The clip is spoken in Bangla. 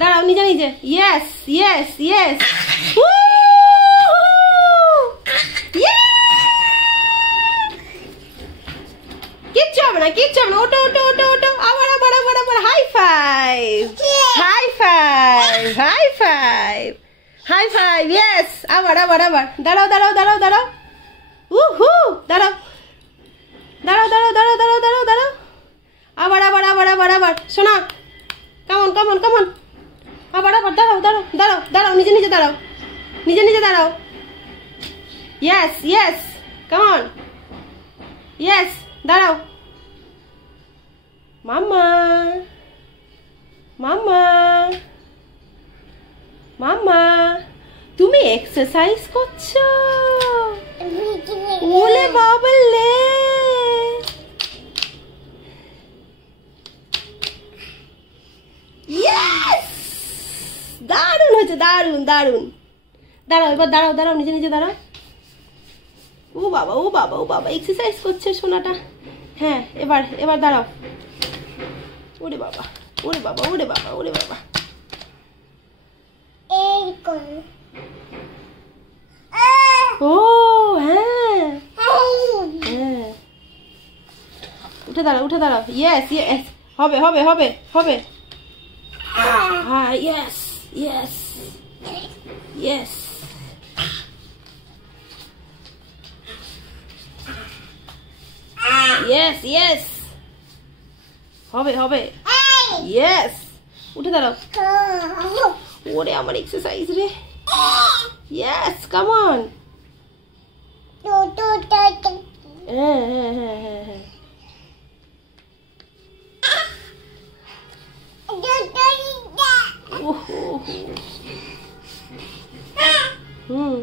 দাঁড়াও নিজে নিজে। Yes yes yes. কিচ্ছু হবে না, কিচ্ছু হবে না। ওটো ওটো ওটো ওটো। আবার আবার আবার আবার। High five, high five, high five, high five. Yes. আবার আবার আবার। দাঁড়াও দাঁড়াও দাঁড়াও দাঁড়াও। উহু, দাঁড়াও দাঁড়াও দাঁড়াও দাঁড়াও দাঁড়াও দাঁড়াও দাঁড়াও। আবার আবার আবার আবার আবার। শোনা, কেমন কেমন কেমন। আবার আবার। দাঁড়াও দাঁড়াও দাঁড়াও দাঁড়াও। নিজে নিজে দাঁড়াও, নিজে নিজে দাঁড়াও। ইয়েস ইয়েস, কেমন। ইয়েস, দাঁড়াও। মাম্মা, মাম্মা, মাম্মা, তুমি এক্সারসাইজ করছো? ওলে বাবলে। ইয়েস, দারুণ হয়েছে, দারুণ দারুণ। দাঁড়াও এবার, দাঁড়াও দাঁড়াও, নিজে নিজে দাঁড়াও। ও বাবা ও বাবা ও বাবা, এক্সারসাইজ করছে সোনাটা। হ্যাঁ, এবার এবার দাঁড়াও। ওরে বাবা ওরে বাবা ওরে বাবা ওরে বাবা। ও হ্যাঁ হ্যাঁ, উঠে দাঁড়াও উঠে দাঁড়াও। ইয়েস ইয়েস, হবে হবে হবে হবে। হ্যাঁ, yes yes yes. Yes yes, হবে হবে। ইয়েস, উঠে দাঁড়াও। ওরে আমার এক্সারসাইজ রে। Yes, come on. হ্যাঁ হ্যাঁ হ্যাঁ হ্যাঁ হ্যাঁ। হুম।